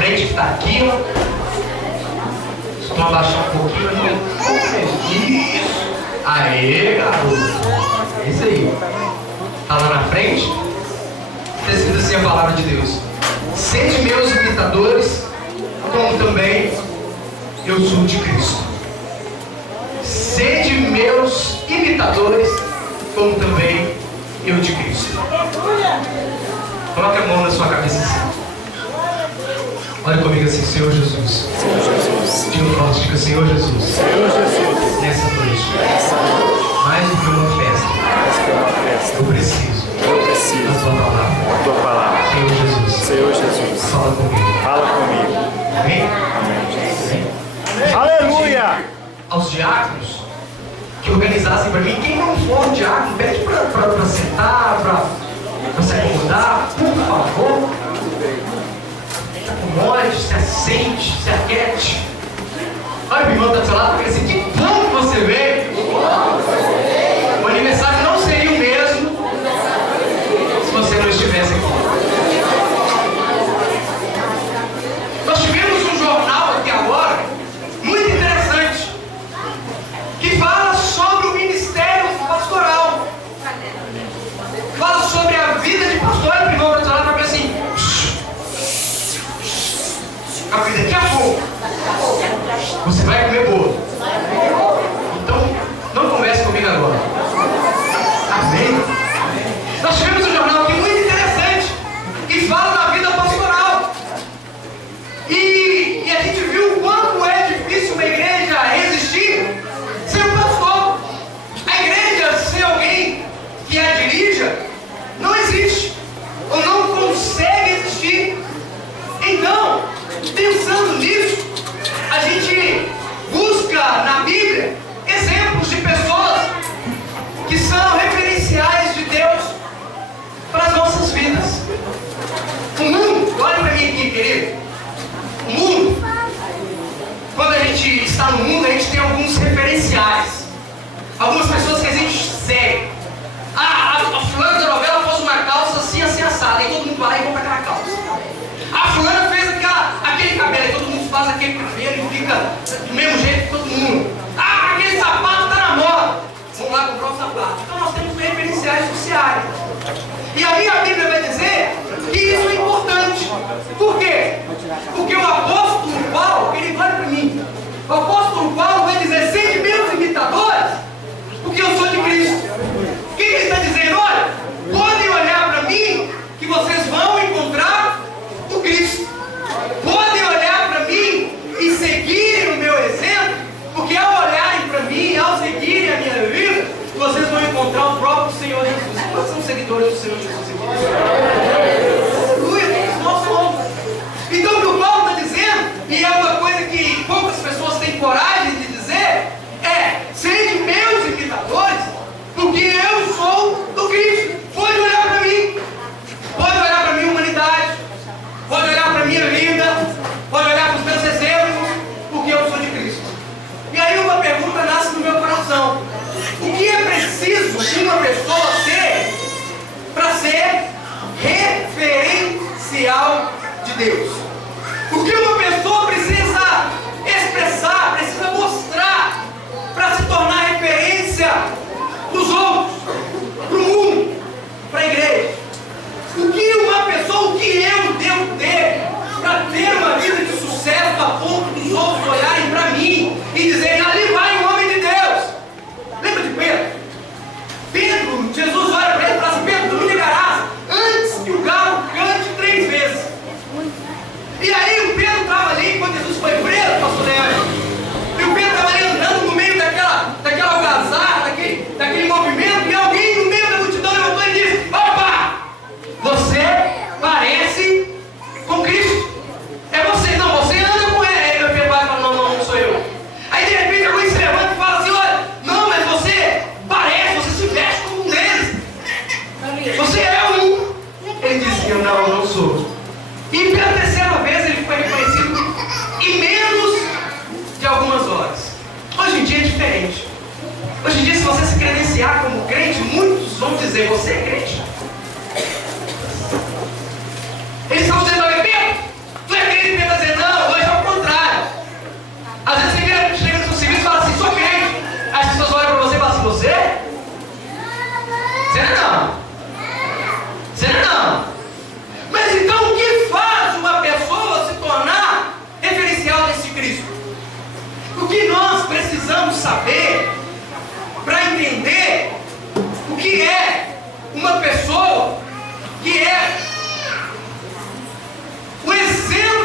frente que está aqui, ó. Vamos abaixar um pouquinho. Isso. Aê, garoto. É isso aí. Está lá na frente. Está escrito assim a palavra de Deus: sede meus imitadores, como também eu sou de Cristo. Sede meus imitadores, como também eu de Cristo. Coloque a mão na sua cabeça assim. Olha comigo assim: Senhor Jesus. Senhor Jesus. Diga forte, diga: Senhor Jesus. Senhor Jesus. Nessa noite, mais do que uma festa, eu preciso da tua palavra. Tua palavra. Senhor Jesus. Senhor Jesus. Fala comigo. Fala comigo. Amém? Amém. Amém. Aleluia! Aos diáconos que organizassem para mim. Quem não for diácono, pede para sentar, para se acomodar, por favor. Se acomode, se assente, se aquete. Olha o irmão que está do seu lado, porque assim: que bom que você veio. O aniversário não seria o mesmo se você não estivesse aqui. Nós tivemos um jornal aqui agora, muito interessante, que fala sobre o ministério pastoral. Fala sobre a vida de pastor. Olha o irmão que está do seu lado, porque assim: daqui a pouco você vai comer bolo. Então, não converse comigo agora. Amém? Nós tivemos um jornal aqui muito interessante que fala da vida pastoral. E a gente viu o quanto é difícil uma igreja resistir sem um pastor. A igreja sem alguém que a dirija não existe, ou não consegue existir. Então, pensando nisso, a gente busca na Bíblia exemplos de pessoas que são referenciais de Deus para as nossas vidas. O mundo, olha para mim aqui, querido. O mundo, quando a gente está no mundo, a gente tem alguns referenciais. Algumas pessoas que a gente segue. A fulana da novela pôs uma calça assim, assim, assada. E todo mundo vai e compra aquela calça. A fulana fez aquele cabelo, e todo mundo faz aquele cabelo e fica do mesmo jeito que todo mundo. Aquele sapato está na moda. Vamos lá comprar o sapato. Então nós temos referenciais sociais. E aí a Bíblia vai dizer que isso é importante. Por quê? Porque o apóstolo Paulo, ele vai para mim. O apóstolo Paulo vai dizer: sede meus imitadores, porque eu sou de Cristo. O que ele está dizendo? Olha, podem olhar para mim que vocês vão encontrar o Cristo. Podem olhar para mim e seguirem o meu exemplo, porque ao olharem para mim, ao seguirem a minha vida, vocês vão encontrar o próprio Senhor Jesus. Quantos são seguidores do Senhor Jesus? Aleluia, nós somos. Então o que o Paulo está dizendo, e é uma coisa que poucas pessoas têm coragem de dizer, é: sede meus imitadores, porque eu sou do Cristo. Pode olhar para mim, pode olhar para a minha humanidade, pode olhar para a minha vida, pode olhar para os meus exemplos, porque eu sou de Cristo. E aí uma pergunta nasce no meu coração: o que é preciso uma pessoa ter para ser referencial de Deus? O que uma pessoa precisa expressar, precisa mostrar para se tornar referência para os outros, para o mundo, para a igreja? O que uma pessoa, o que eu devo ter para ter uma vida de sucesso a ponto dos outros olharem para mim e dizerem: ali vai um homem de Deus? Lembra de Pedro? Pedro, Jesus olha para ele e fala assim: Pedro, tu me negarás antes que o galo cante 3 vezes. E aí o Pedro estava ali quando Jesus foi preso, pastor Leandro. E o Pedro estava ali andando no meio daquela algazarra, daquele movimento, e alguém no meio da multidão levantou e disse: opa! Você parece com Cristo. É você, não, você anda com ele. Aí meu filho vai e fala: não sou eu. Aí de repente alguém se levanta e fala assim: olha, não, mas você parece, você se veste como um deles. Você é um. Ele disse: não, eu não sou. E pela terceira vez ele foi reconhecido em menos de algumas horas. Hoje em dia é diferente. Hoje em dia, se você se credenciar como crente, muitos vão dizer: você é crente? Eles estão dizendo: olha, Pedro, tu é crente, Pedro.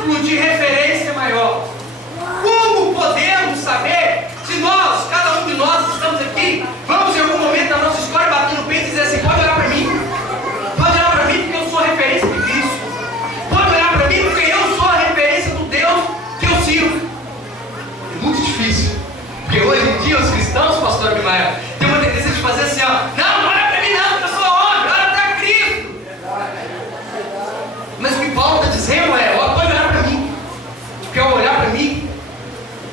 exemplo de referência maior. Como podemos saber se nós, cada um de nós que estamos aqui, vamos em algum momento da nossa história bater no peito e dizer assim: pode olhar para mim, pode olhar para mim porque eu sou a referência de Cristo, pode olhar para mim porque eu sou a referência do Deus que eu sirvo. É muito difícil, porque hoje em dia os cristãos, pastor Abimael, tem uma tendência de fazer assim: ó, não olha para mim não, porque eu sou homem, olha para Cristo. Mas o que Paulo está dizendo é: ó, pode olhar para mim, porque ao olhar para mim,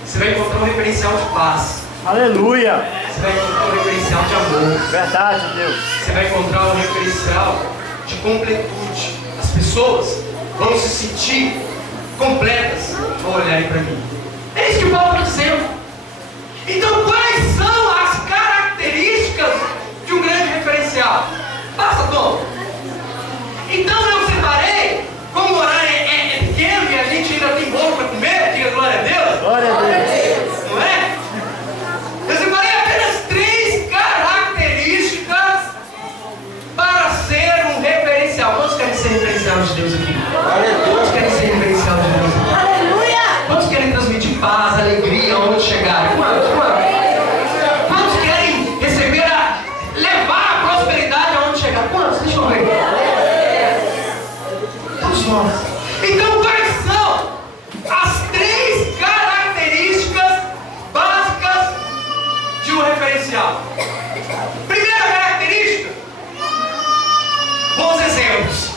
você vai encontrar um referencial de paz. Aleluia. Você vai encontrar um referencial de amor. Verdade, Deus. Você vai encontrar um referencial de completude. As pessoas vão se sentir completas ao olharem para mim. É isso que o Paulo está dizendo. Então, quais são as características de um grande referencial? Passa, Tom. Então, eu separei, como o horário é pequeno e a gente ainda tem bolo para comer, diga glória a Deus. Glória a Deus. Não é? Eu separei apenas 3 características para ser um referencial. Quantos querem ser referencial de Deus aqui? Quantos querem ser referencial de Deus aqui? Aleluia! Quantos querem transmitir paz, alegria onde chegarem? Quantos querem receber levar a prosperidade aonde chegar? Quantos? Deixa eu ver. Todos nós. Então, quais são as 3 características básicas de um referencial? Primeira característica: bons exemplos.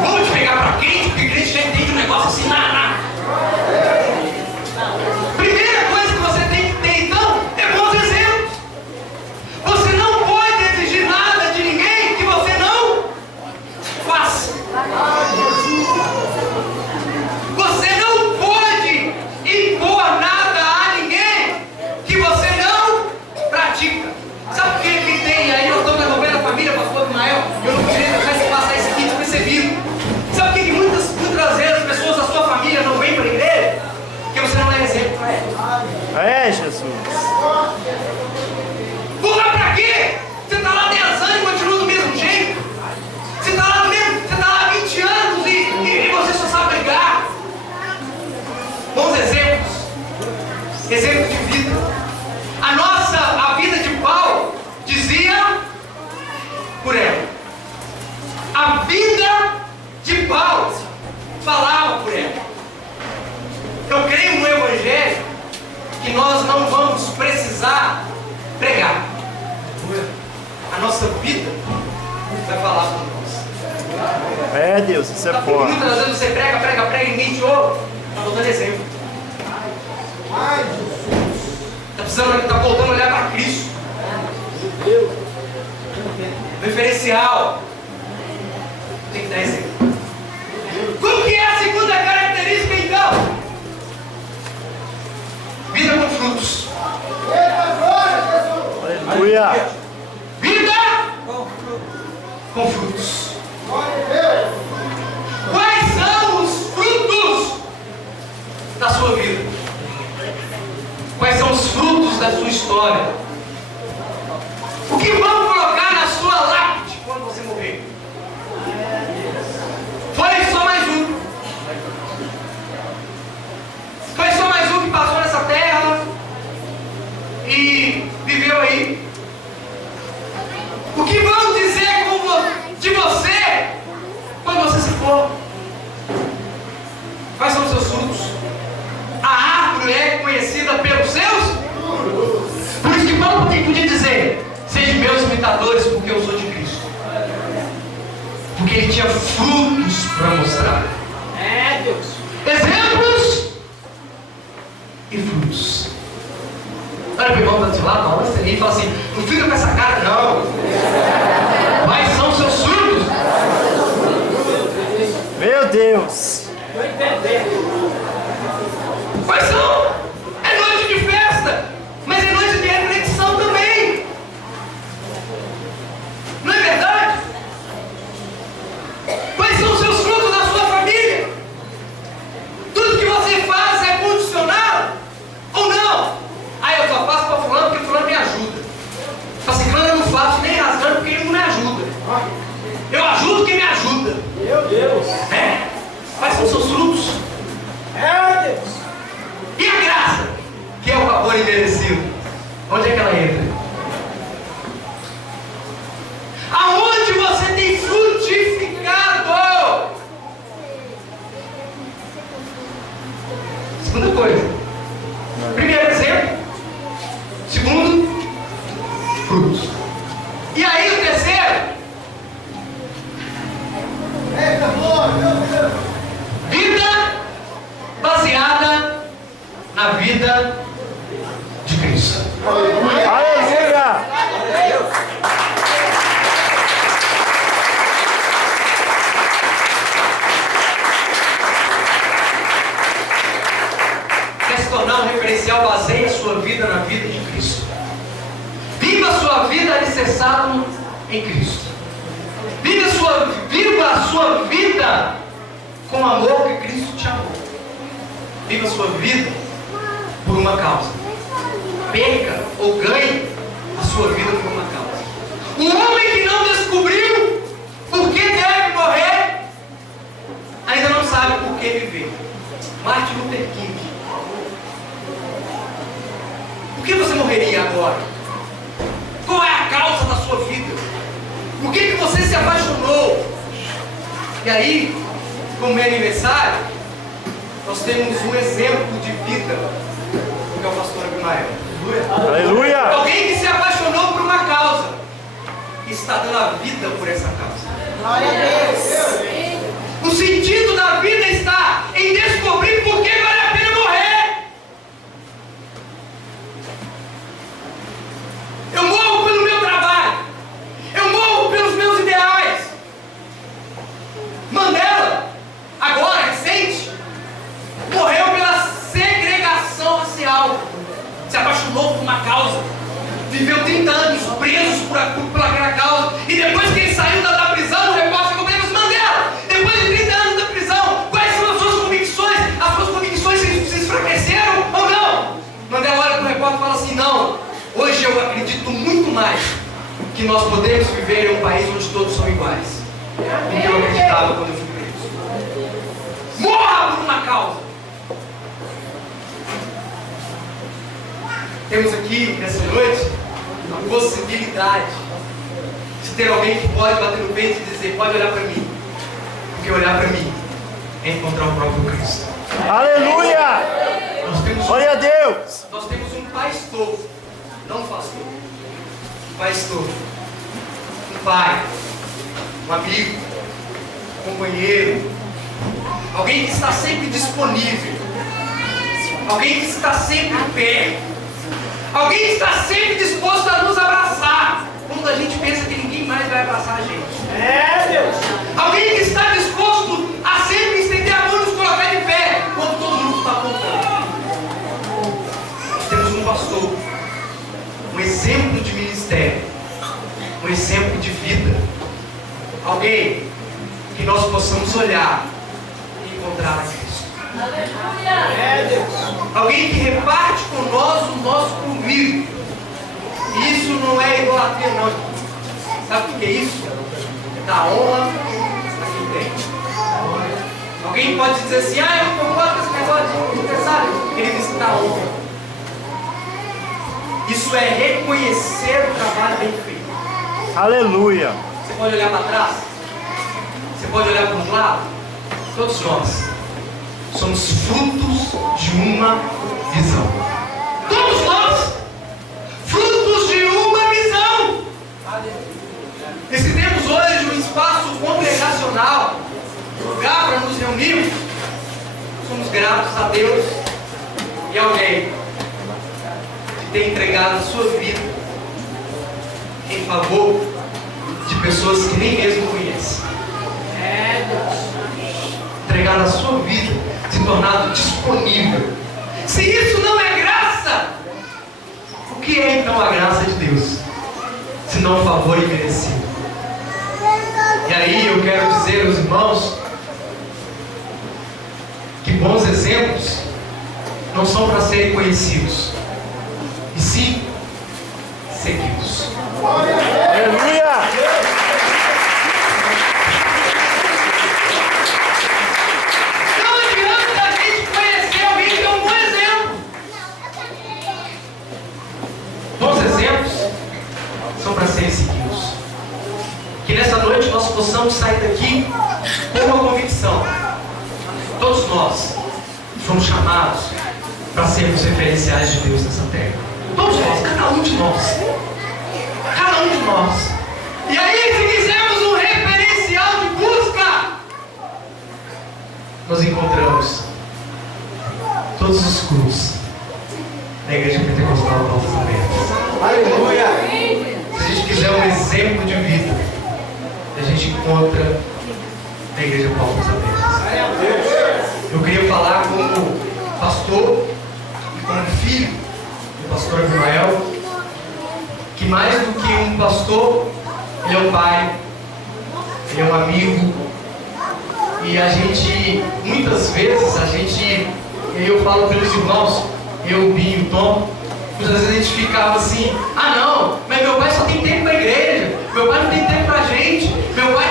Vamos pegar para crente, porque crente já entende um negócio assim, Primeira coisa que você tem que ter, então, é bons exemplos. Você não pode exigir nada de ninguém que você não faça. Você não pode impor nada a ninguém que você não pratica. Sabe por que tem aí? Nós estamos resolvendo a família, pastor Abimael. Eu não queria deixar passar isso aqui despercebido. Sabe por que muitas vezes as pessoas da sua família não vêm para a igreja? Porque você não é exemplo para elas. É, Jesus. Vou lá pra quê? Você está lá 10 anos e continua do mesmo jeito. Você está lá mesmo, você está lá há 20 anos e você só sabe brigar. Bons exemplos. Exemplos de vida. A vida de Paulo dizia por ela. A vida de Paulo falava por ela. Eu creio no Evangelho que nós não vamos precisar pregar. A nossa vida vai falar por nós. É, Deus, isso é forte. Muitas vezes você prega e ninguém te ouve. Estou dando exemplo. Está voltando a olhar para Cristo. Referencial. Tem que dar exemplo. Qual que é a segunda característica então? Vida com frutos. Aleluia. Vida com frutos. Quais são os frutos da sua vida? Quais são os frutos da sua história? O que vão colocar na sua lápide quando você morrer? Foi só mais um. Foi só mais um que passou nessa terra e viveu aí. O que vão dizer de você quando você se for? Quais são os seus frutos? A árvore é conhecida pelos seus frutos. Por isso que Paulo podia dizer: sejam meus imitadores, porque eu sou de Cristo. Porque ele tinha frutos para mostrar. É, Deus. Exemplos e frutos. Olha para o irmão do seu lado, olha ali e fala assim: não fica com essa cara, não. Quais são os seus frutos? Meu Deus. Estou entendendo. Quais são? É noite de festa, mas é noite de reflexão também. Não é verdade? Quais são os seus frutos na sua família? Tudo que você faz é condicionado ou não? Ah, eu só faço para fulano porque fulano me Onde é que ela entra? Aonde você tem frutificado? Segunda coisa. Primeiro exemplo. Segundo, frutos. E aí o terceiro? Vida baseada na vida de Cristo. Aleluia! Quer se tornar um referencial? Baseie a sua vida na vida de Cristo. Viva a sua vida alicerçado em Cristo. Viva a sua vida com o amor que Cristo te amou. Viva a sua vida por uma causa. Perca ou ganhe a sua vida por uma causa. Um homem que não descobriu por que deve morrer, ainda não sabe por que viver. Martin Luther King. Por que você morreria agora? Qual é a causa da sua vida? Por que você se apaixonou? E aí, como é aniversário, nós temos um exemplo de vida, que é o pastor Abimael. Aleluia! Alguém que se apaixonou por uma causa e está dando a vida por essa causa. Glória a Deus. O sentido da vida está em descobrir por que vale a pena morrer. Eu morro pelo meu trabalho. Eu morro pelos meus ideais. Mandela, agora, recente, morreu pela segregação racial. Se apaixonou por uma causa. Viveu 30 anos preso por aquela causa. E depois que ele saiu da prisão, o repórter perguntou: Mandela, depois de 30 anos da prisão, quais são as suas convicções? As suas convicções se enfraqueceram ou não? Mandela olha para o repórter e fala assim: não, hoje eu acredito muito mais que nós podemos viver em um país onde todos são iguais do que eu acreditava quando eu fui preso. Morra por uma causa. Temos aqui, nessa noite, a possibilidade de ter alguém que pode bater no peito e dizer: pode olhar para mim, porque olhar para mim é encontrar o próprio Cristo. Aleluia! Glória a Deus! Nós temos um pastor, não um pastor, um pastor, um pai, um amigo, um companheiro, alguém que está sempre disponível, alguém que está sempre perto, alguém que está sempre disposto a nos abraçar quando a gente pensa que ninguém mais vai abraçar a gente. Deus. Alguém que está disposto a sempre estender a mão e nos colocar de pé quando todo mundo está apontando. Nós temos um pastor, um exemplo de ministério, um exemplo de vida. Alguém que nós possamos olhar e encontrar a Cristo. Alguém que reparte com nós o nosso convívio. E isso não é idolatria, não. Sabe o que é isso? É dar honra a quem tem. Alguém pode dizer assim: eu não concordo com esse negócio de aniversário. Ele diz que dá honra. Isso é reconhecer o trabalho bem feito. Aleluia! Você pode olhar para trás. Você pode olhar para os lados. Todos nós somos frutos de uma visão. Todos nós, frutos de uma visão. E se temos hoje um espaço congregacional, lugar para nos reunirmos, somos gratos a Deus e alguém que tem entregado a sua vida em favor de pessoas que nem mesmo conhecem. Entregado a sua vida, se tornado disponível. Se isso não é graça, o que é então a graça de Deus? Se não um favor imerecido. E aí eu quero dizer aos irmãos que bons exemplos não são para serem conhecidos, e sim seguidos. Aleluia! Não adianta a gente conhecer alguém que é um bom exemplo. possamos sair daqui com uma convicção. Todos nós somos chamados para sermos referenciais de Deus nessa terra. Todos nós, cada um de nós. Cada um de nós. E aí, se quisermos um referencial de busca, nós encontramos todos os cultos da Igreja Pentecostal Portas Abertas. Aleluia. Se a gente quiser um exemplo de vida, a gente encontra na Igreja Portas Abertas. Eu queria falar como pastor e como filho do pastor Abimael, que mais do que um pastor, ele é um pai, ele é um amigo. E a gente, muitas vezes, eu falo pelos irmãos, eu, Binho, Tom, muitas vezes a gente ficava assim: ah não, mas meu pai só tem tempo para a igreja, meu pai não tem tempo para a gente, meu pai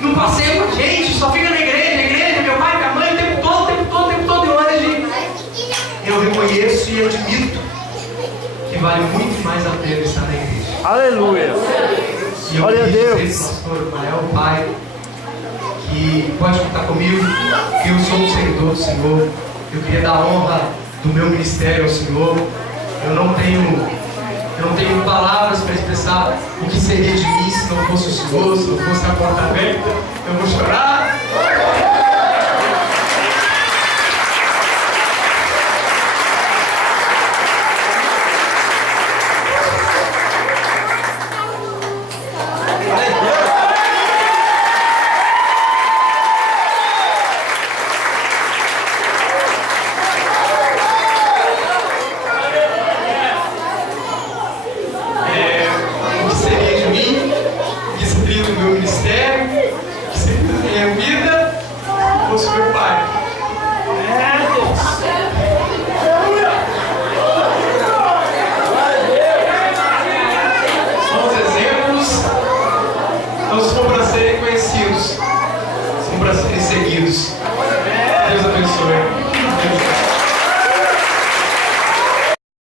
não passeia com a gente, só fica na igreja, meu pai, minha mãe, o tempo todo, e hoje eu reconheço e admito que vale muito mais a pena estar na igreja. Aleluia. E eu Glória a queria Deus. dizer, pastor Mael, pai, que pode contar comigo, que eu sou um seguidor do Senhor. Eu queria dar honra do meu ministério ao Senhor. Eu não tenho palavras para expressar o que seria de mim se não fosse o Senhor, se não fosse a porta aberta. Eu vou chorar. O que seria de mim, o que seria do meu ministério, o que seria da minha vida, se fosse meu pai. São os exemplos, não são para serem conhecidos, são para serem seguidos. Deus abençoe.